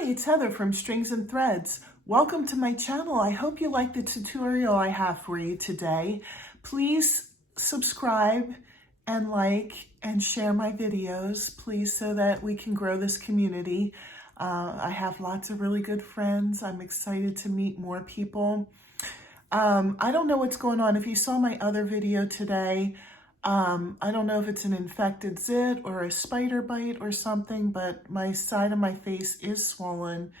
Hi, it's Heather from Strings and Threads. Welcome to my channel. I hope you like the tutorial I have for you today. Please subscribe and like and share my videos, please, so that we can grow this community. I have lots of really good friends. I'm excited to meet more people. I don't know what's going on. If you saw my other video today, I don't know if it's an infected zit or a spider bite or something, but my side of my face is swollen.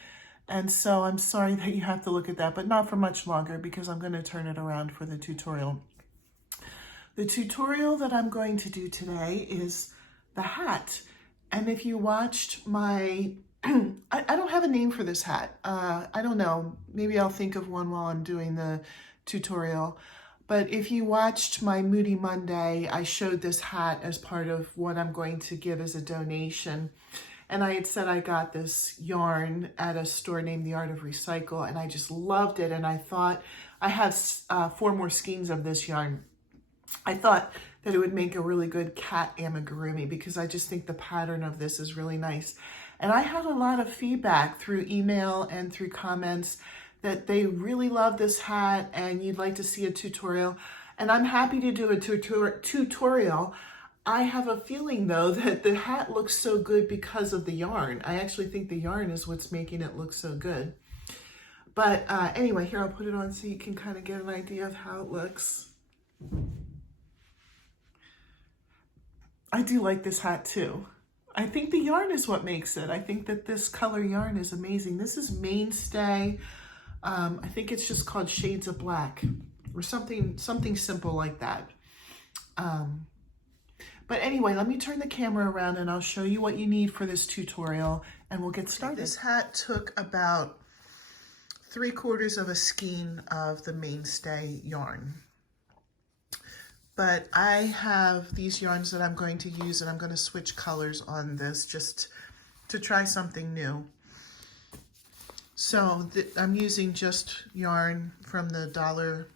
And so I'm sorry that you have to look at that, but not for much longer because I'm going to turn it around for the tutorial. The tutorial that I'm going to do today is the hat. And if you watched my, I don't have a name for this hat. I don't know. Maybe I'll think of one while I'm doing the tutorial. But if you watched my Moody Monday, I showed this hat as part of what I'm going to give as a donation. And I had said I got this yarn at a store named The Art of Recycle, and I just loved it. And I thought, I have 4 more skeins of this yarn. I thought that it would make a really good cat amigurumi because I just think the pattern of this is really nice. And I had a lot of feedback through email and through comments that they really love this hat and you'd like to see a tutorial. And I'm happy to do a tutorial. I have a feeling though that the hat looks so good because of the yarn. I actually think the yarn is what's making it look so good. But anyway, here I'll put it on so you can kind of get an idea of how it looks. I do like this hat too. I think the yarn is what makes it. I think that this color yarn is amazing. This is Mainstay. I think it's just called Shades of Black or something simple like that. But anyway, let me turn the camera around and I'll show you what you need for this tutorial and we'll get started. This hat took about 3/4 of a skein of the Mainstay yarn. But I have these yarns that I'm going to use and I'm going to switch colors on this just to try something new. So I'm using just yarn from the Dollar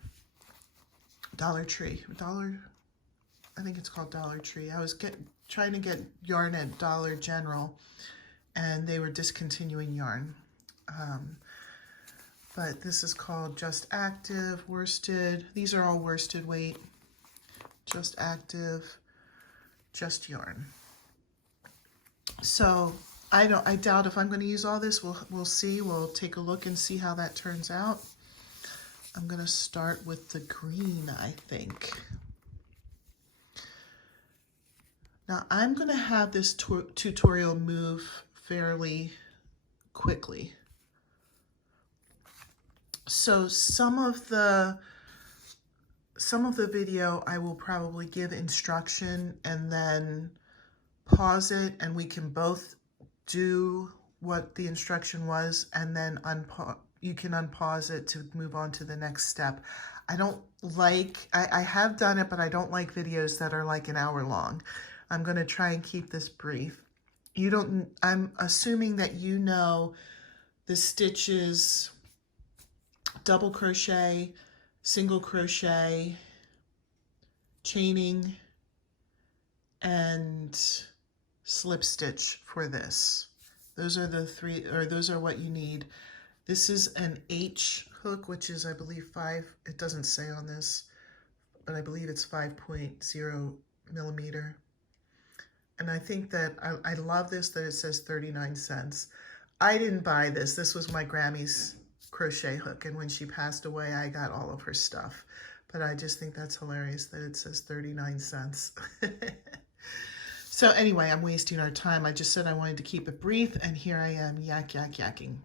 Tree. I think it's called Dollar Tree. I was trying to get yarn at Dollar General and they were discontinuing yarn. But this is called Just Active, worsted. These are all worsted weight. Just Active, just yarn. So I doubt if I'm going to use all this. We'll see. We'll take a look and see how that turns out. I'm going to start with the green, I think. Now I'm going to have this tutorial move fairly quickly. So some of the video I will probably give instruction and then pause it and we can both do what the instruction was and then you can unpause it to move on to the next step. I don't like, I have done it, but I don't like videos that are like an hour long. I'm going to try and keep this brief. I'm assuming that you know the stitches, double crochet, single crochet, chaining, and slip stitch for this. Those are the 3, or those are what you need. This is an H hook, which is, I believe, 5, it doesn't say on this, but I believe it's 5.0 millimeter. And I think that I love this, that it says 39 cents. I didn't buy this. This was my Grammy's crochet hook, and when she passed away I got all of her stuff, but I just think that's hilarious that it says 39 cents. So anyway, I'm wasting our time. I just said I wanted to keep it brief and here I am yakking.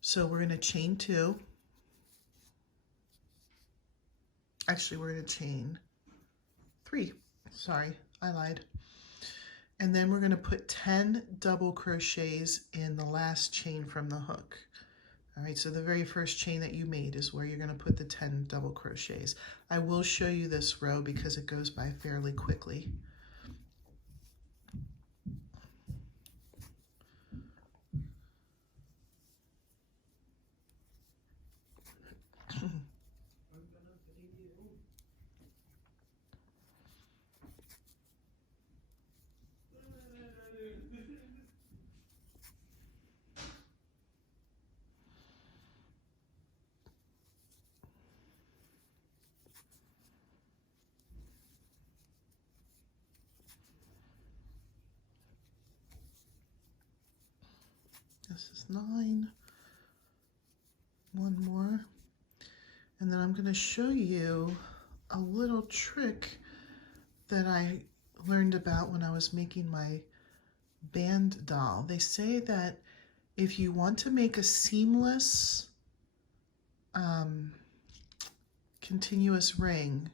So we're going to chain 2. Actually, we're going to chain 3. Sorry, I lied. And then we're going to put 10 double crochets in the last chain from the hook. All right, so the very first chain that you made is where you're going to put the 10 double crochets. I will show you this row because it goes by fairly quickly. this is 9. One more. And then I'm going to show you a little trick that I learned about when I was making my band doll. They say that if you want to make a seamless continuous ring,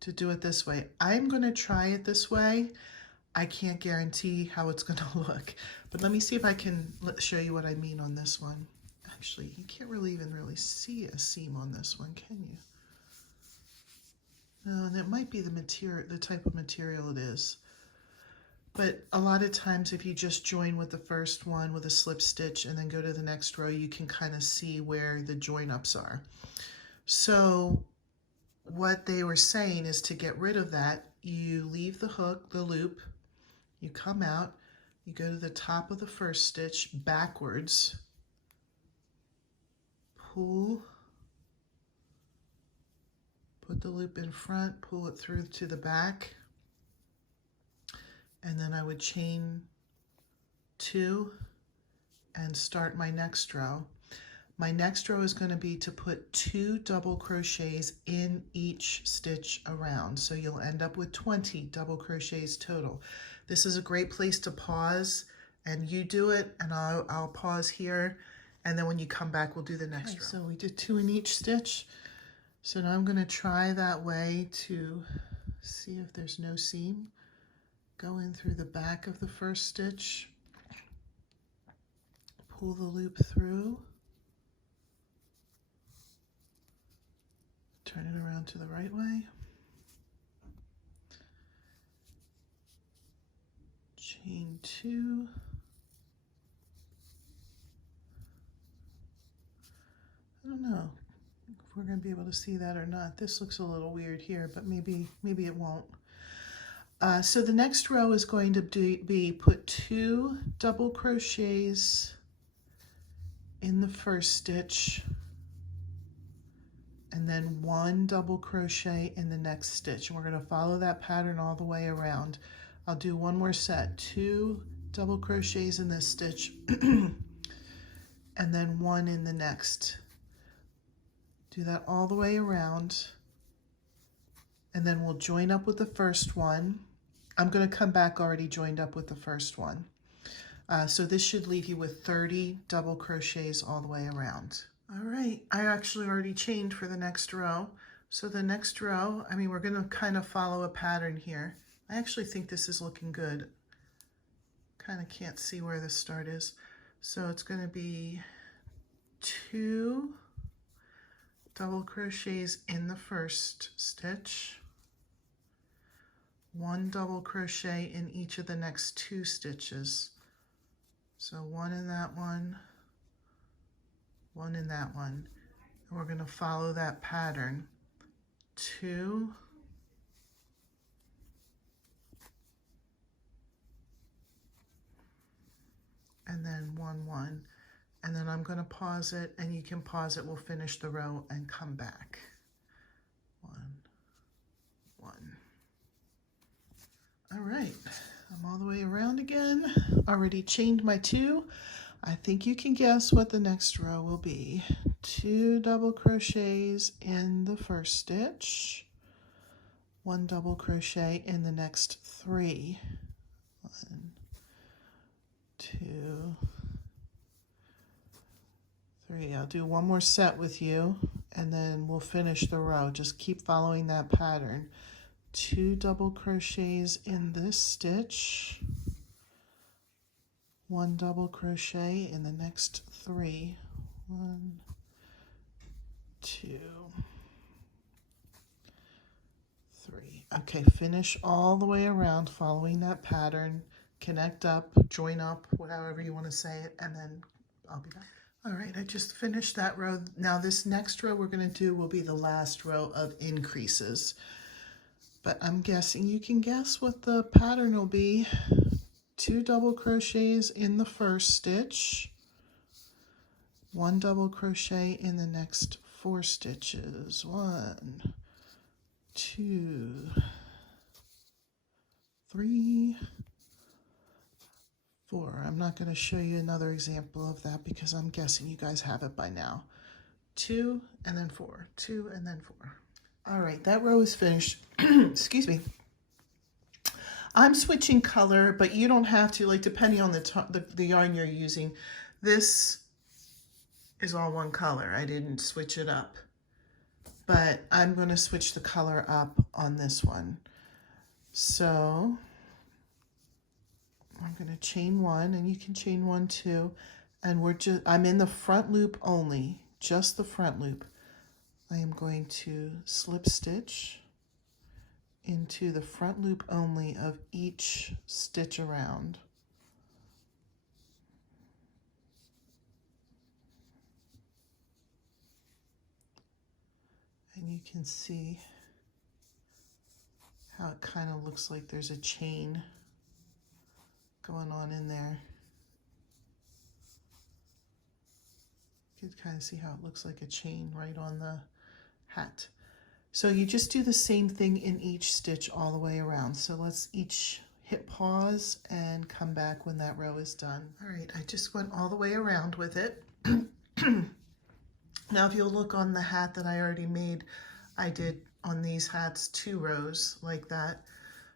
to do it this way. I'm going to try it this way. I can't guarantee how it's going to look, but let me see if I can show you what I mean on this one. Actually, you can't even really see a seam on this one, can you? No, and it might be the material, the type of material it is. But a lot of times if you just join with the first one with a slip stitch and then go to the next row, you can kind of see where the join ups are. So what they were saying is to get rid of that, you leave the hook, the loop, you come out, you go to the top of the first stitch backwards, pull, put the loop in front, pull it through to the back, and then I would chain 2 and start my next row. My next row is going to be to put 2 double crochets in each stitch around. So you'll end up with 20 double crochets total. This is a great place to pause, and you do it, and I'll pause here, and then when you come back, we'll do the next row. So we did 2 in each stitch. So now I'm going to try that way to see if there's no seam. Go in through the back of the first stitch, pull the loop through, turn it around to the right way, chain 2, I don't know if we're going to be able to see that or not. This looks a little weird here, but maybe it won't. So the next row is going to be put 2 double crochets in the first stitch, and then 1 double crochet in the next stitch. And we're going to follow that pattern all the way around. I'll do one more set, 2 double crochets in this stitch, and then 1 in the next. Do that all the way around, and then we'll join up with the first one. I'm going to come back already joined up with the first one. So this should leave you with 30 double crochets all the way around. All right, I actually already chained for the next row. So the next row, I mean, we're going to kind of follow a pattern here. I actually think this is looking good. Kind of can't see where the start is. So it's going to be 2 double crochets in the first stitch, 1 double crochet in each of the next 2 stitches. So 1 in that one, 1 in that one. And we're going to follow that pattern. 2, and then 1, 1. And then I'm going to pause it, and you can pause it. We'll finish the row and come back. 1, 1. All right, I'm all the way around again. Already chained my 2. I think you can guess what the next row will be. 2 double crochets in the first stitch, 1 double crochet in the next 3. 1, 2, 3. I'll do one more set with you, and then we'll finish the row. Just keep following that pattern. 2 double crochets in this stitch, 1 double crochet in the next 3. 1, 2, 3. Okay, finish all the way around following that pattern. Connect up, join up, whatever you want to say it, and then I'll be back. All right, I just finished that row. Now this next row we're going to do will be the last row of increases. But I'm guessing you can guess what the pattern will be. 2 double crochets in the first stitch, 1 double crochet in the next 4 stitches. 1, 2, 3, 4. I'm not going to show you another example of that because I'm guessing you guys have it by now. 2 and then 4, 2 and then 4. All right, that row is finished. Excuse me. I'm switching color, but you don't have to, like, depending on the yarn you're using. This is all one color. I didn't switch it up, but I'm going to switch the color up on this one. So I'm going to chain 1, and you can chain 1 too. And I'm in the front loop only, just the front loop. I am going to slip stitch into the front loop only of each stitch around. And you can see how it kind of looks like there's a chain going on in there. You can kind of see how it looks like a chain right on the hat. So you just do the same thing in each stitch all the way around. So let's each hit pause and come back when that row is done. All right, I just went all the way around with it. Now, if you'll look on the hat that I already made, I did on these hats 2 rows like that.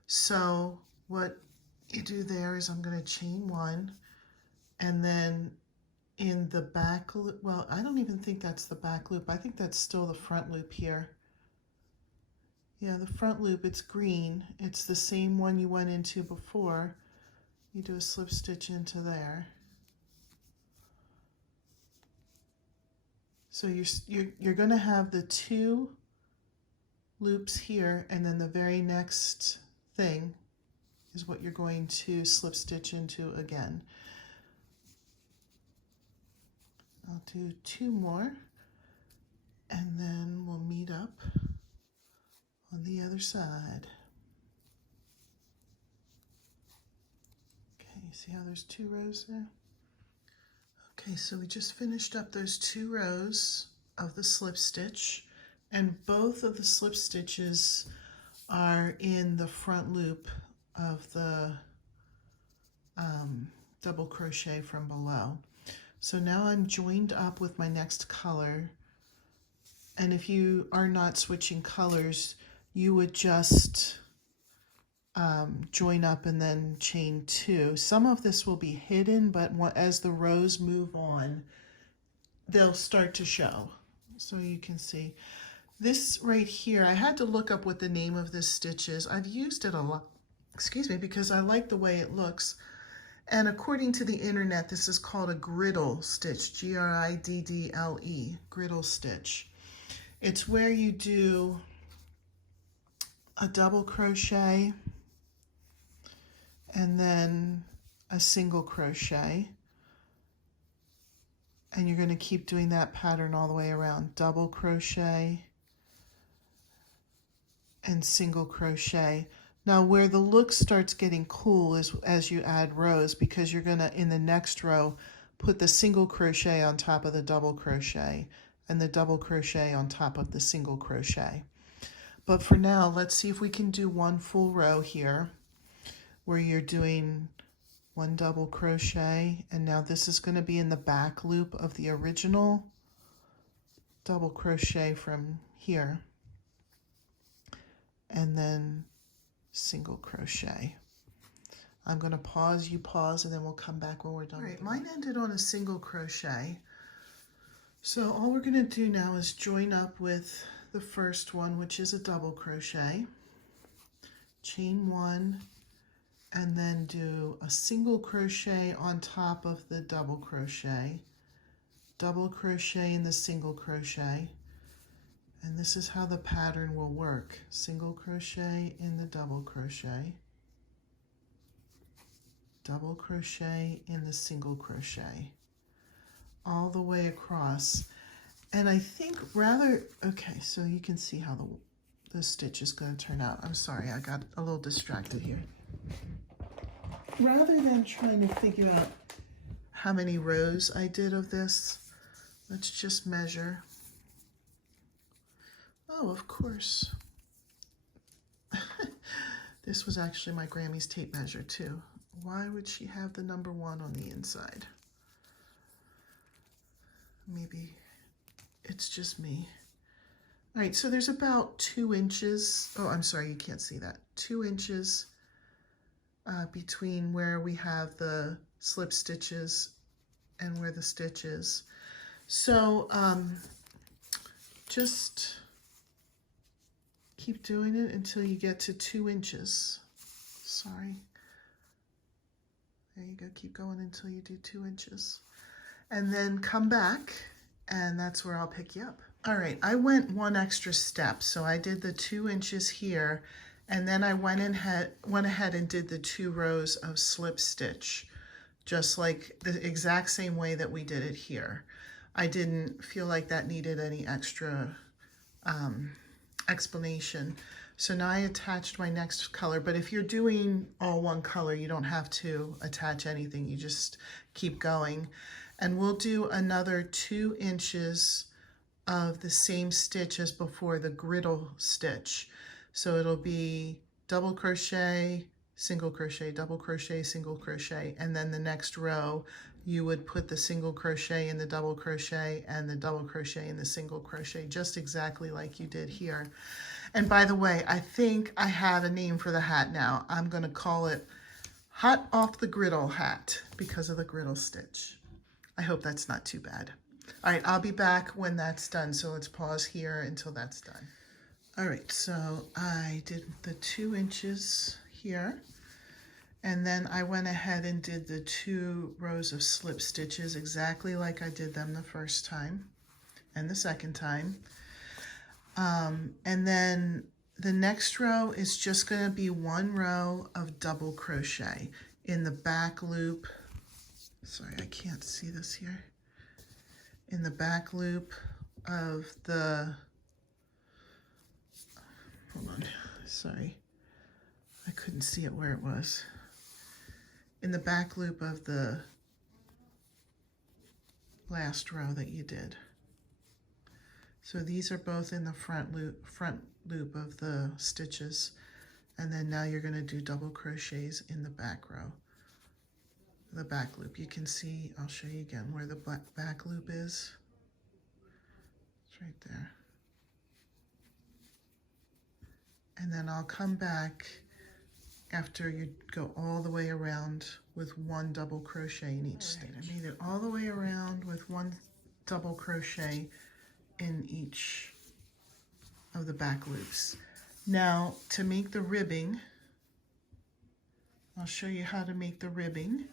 So what you do there is I'm going to chain 1, and then in the back loop, well, I don't even think that's the back loop. I think that's still the front loop here. Yeah, the front loop, it's green. It's the same one you went into before. You do a slip stitch into there. So you're going to have the 2 loops here, and then the very next thing is what you're going to slip stitch into again. I'll do 2 more, and then we'll meet up on the other side. Okay, you see how there's 2 rows there? Okay, so we just finished up those 2 rows of the slip stitch, and both of the slip stitches are in the front loop of the double crochet from below. So now I'm joined up with my next color, and if you are not switching colors, you would just join up and then chain 2. Some of this will be hidden, but as the rows move on, they'll start to show. So you can see this right here. I had to look up what the name of this stitch is. I've used it a lot, excuse me, because I like the way it looks. And according to the internet, this is called a griddle stitch, G-R-I-D-D-L-E, griddle stitch. It's where you do a double crochet and then a single crochet, and you're going to keep doing that pattern all the way around. Double crochet and single crochet. Now where the look starts getting cool is as you add rows, because you're going to, in the next row, put the single crochet on top of the double crochet and the double crochet on top of the single crochet. But for now, let's see if we can do 1 full row here where you're doing 1 double crochet, and now this is going to be in the back loop of the original double crochet from here, and then single crochet. I'm going to pause, you pause, and then we'll come back when we're done. All right, mine ended on a single crochet. So all we're going to do now is join up with the first one, which is a double crochet, chain 1, and then do a single crochet on top of the double crochet in the single crochet, and this is how the pattern will work. Single crochet in the double crochet in the single crochet, all the way across. And I think okay, so you can see how the stitch is going to turn out. I'm sorry, I got a little distracted here. Rather than trying to figure out how many rows I did of this, let's just measure. Oh, of course. This was actually my Grammy's tape measure too. Why would she have the number 1 on the inside? Maybe it's just me. All right, so there's about 2 inches. Oh, I'm sorry, you can't see that. 2 inches between where we have the slip stitches and where the stitch is. So just keep doing it until you get to 2 inches. Sorry. There you go, keep going until you do 2 inches. And then come back, and that's where I'll pick you up. All right, I went 1 extra step. So I did the 2 inches here, and then I went ahead and did the 2 rows of slip stitch, just like the exact same way that we did it here. I didn't feel like that needed any extra explanation. So now I attached my next color, but if you're doing all one color, you don't have to attach anything. You just keep going. And we'll do another 2 inches of the same stitch as before, the griddle stitch. So it'll be double crochet, single crochet, double crochet, single crochet, and then the next row you would put the single crochet in the double crochet and the double crochet in the single crochet, just exactly like you did here. And by the way, I think I have a name for the hat now. I'm going to call it Hot Off the Griddle hat because of the griddle stitch. I hope that's not too bad. All right, I'll be back when that's done. So let's pause here until that's done. All right, so I did the 2 inches here, and then I went ahead and did the 2 rows of slip stitches exactly like I did them the first time and the second time. And then the next row is just going to be 1 row of double crochet in the back loop. Sorry, I can't see this here. In the back loop of the, hold on, sorry, I couldn't see it where it was. In the back loop of the last row that you did. So these are both in the front loop of the stitches, and then now you're going to do double crochets in the back row, the back loop. You can see, I'll show you again where the back loop is. It's right there. And then I'll come back after you go all the way around with 1 double crochet in each stitch. I made it all the way around with 1 double crochet in each of the back loops. Now to make the ribbing, I'll show you how to make the ribbing.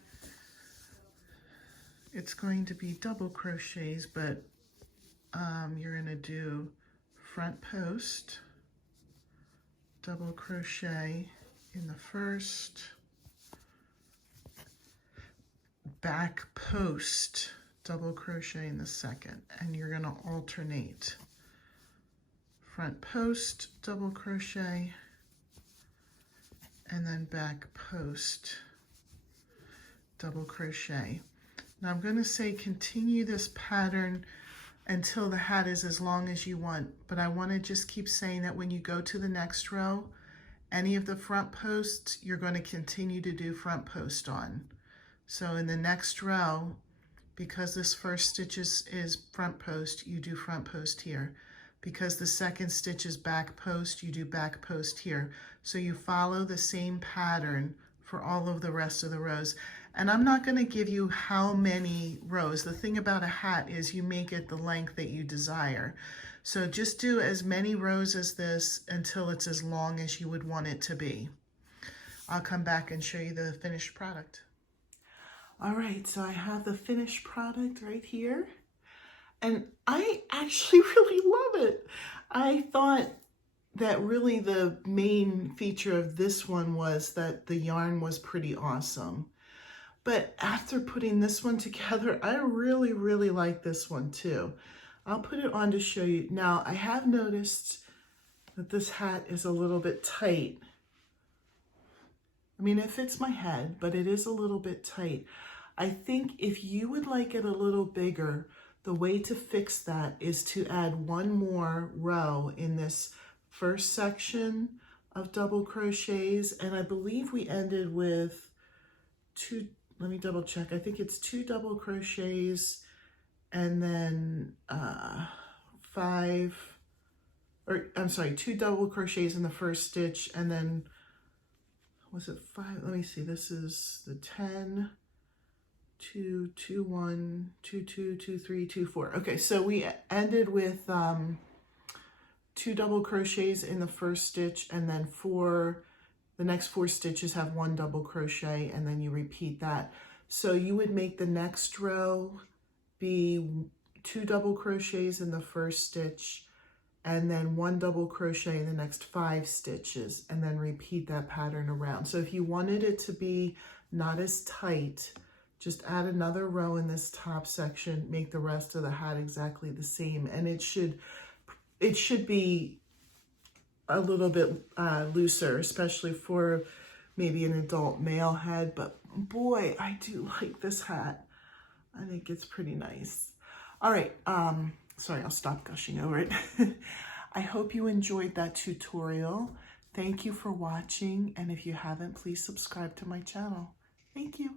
It's going to be double crochets, but you're going to do front post, double crochet in the first, back post, double crochet in the second, and you're going to alternate front post, double crochet, and then back post, double crochet. Now I'm going to say continue this pattern until the hat is as long as you want, but I want to just keep saying that when you go to the next row, any of the front posts, you're going to continue to do front post on. So in the next row, because this first stitch is front post, you do front post here. Because the second stitch is back post, you do back post here. So you follow the same pattern for all of the rest of the rows. And I'm not going to give you how many rows. The thing about a hat is you make it the length that you desire. So just do as many rows as this until it's as long as you would want it to be. I'll come back and show you the finished product. All right, so I have the finished product right here. And I actually really love it. I thought that really the main feature of this one was that the yarn was pretty awesome. But after putting this one together, I really, really like this one too. I'll put it on to show you. Now, I have noticed that this hat is a little bit tight. I mean, it fits my head, but it is a little bit tight. I think if you would like it a little bigger, the way to fix that is to add 1 more row in this first section of double crochets. And I believe we ended with two, let me double check. I think it's 2 double crochets and then 2 double crochets in the first stitch, and then, was it 5? Let me see, this is the 10, 2, 2, 1, 2, 2, 2, 3, 2, 4. Okay, so we ended with 2 double crochets in the first stitch, and then the next 4 stitches have 1 double crochet, and then you repeat that. So you would make the next row be 2 double crochets in the first stitch, and then 1 double crochet in the next 5 stitches, and then repeat that pattern around. So if you wanted it to be not as tight, just add another row in this top section, make the rest of the hat exactly the same, and it should be a little bit looser, especially for maybe an adult male head. But boy, I do like this hat. I think it's pretty nice. All right, sorry, I'll stop gushing over it. I hope you enjoyed that tutorial. Thank you for watching, and if you haven't, please subscribe to my channel. Thank you.